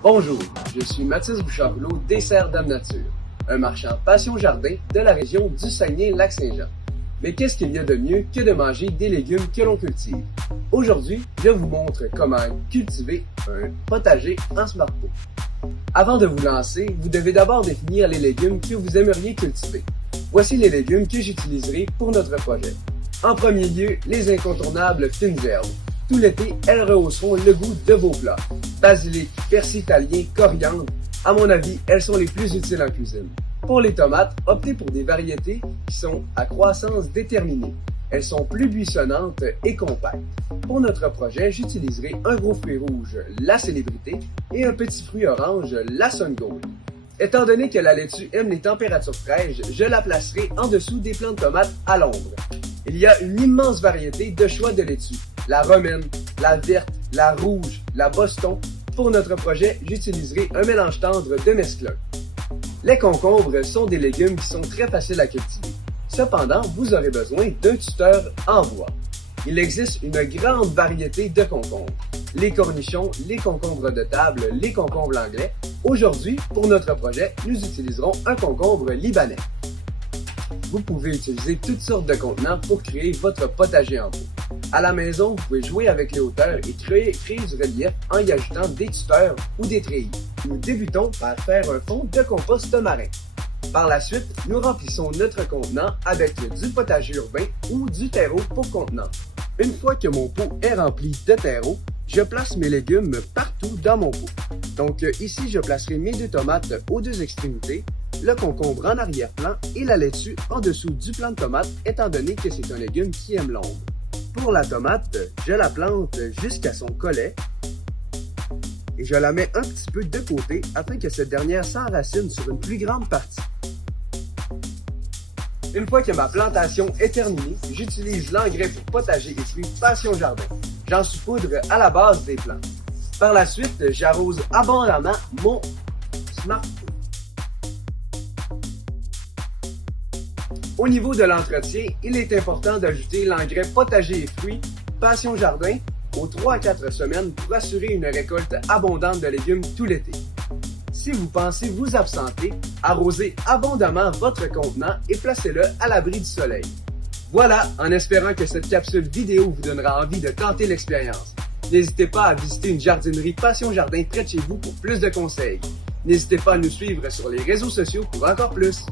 Bonjour, je suis Mathis Bouchard-Rouleau des Serres Dame Nature, un marchand passion jardin de la région du Saguenay-Lac-Saint-Jean. Mais qu'est-ce qu'il y a de mieux que de manger des légumes que l'on cultive? Aujourd'hui, je vous montre comment cultiver un potager en SmartPot. Avant de vous lancer, vous devez d'abord définir les légumes que vous aimeriez cultiver. Voici les légumes que j'utiliserai pour notre projet. En premier lieu, les incontournables fines herbes. Tout l'été, elles rehausseront le goût de vos plats. Basilic, persil italien, coriandre, à mon avis, elles sont les plus utiles en cuisine. Pour les tomates, optez pour des variétés qui sont à croissance déterminée. Elles sont plus buissonnantes et compactes. Pour notre projet, j'utiliserai un gros fruit rouge, la célébrité, et un petit fruit orange, la Sun Gold. Étant donné que la laitue aime les températures fraîches, je la placerai en dessous des plants de tomates à l'ombre. Il y a une immense variété de choix de laitue. La romaine, la verte, la rouge, la boston. Pour notre projet, j'utiliserai un mélange tendre de mesclun. Les concombres sont des légumes qui sont très faciles à cultiver. Cependant, vous aurez besoin d'un tuteur en bois. Il existe une grande variété de concombres. Les cornichons, les concombres de table, les concombres anglais. Aujourd'hui, pour notre projet, nous utiliserons un concombre libanais. Vous pouvez utiliser toutes sortes de contenants pour créer votre potager en pot. À la maison, vous pouvez jouer avec les hauteurs et créer du relief en y ajoutant des tuteurs ou des treillis. Nous débutons par faire un fond de compost marin. Par la suite, nous remplissons notre contenant avec du potager urbain ou du terreau pour contenant. Une fois que mon pot est rempli de terreau, je place mes légumes partout dans mon pot. Donc ici, je placerai mes 2 tomates aux 2 extrémités, le concombre en arrière-plan et la laitue en dessous du plant de tomate étant donné que c'est un légume qui aime l'ombre. Pour la tomate, je la plante jusqu'à son collet et je la mets un petit peu de côté afin que cette dernière s'enracine sur une plus grande partie. Une fois que ma plantation est terminée, j'utilise l'engrais pour potager et fruits Passion Jardin. J'en saupoudre à la base des plants. Par la suite, j'arrose abondamment mon SmartPot. Au niveau de l'entretien, il est important d'ajouter l'engrais potager et fruits Passion Jardin aux 3 à 4 semaines pour assurer une récolte abondante de légumes tout l'été. Si vous pensez vous absenter, arrosez abondamment votre contenant et placez-le à l'abri du soleil. Voilà, en espérant que cette capsule vidéo vous donnera envie de tenter l'expérience. N'hésitez pas à visiter une jardinerie Passion Jardin près de chez vous pour plus de conseils. N'hésitez pas à nous suivre sur les réseaux sociaux pour encore plus.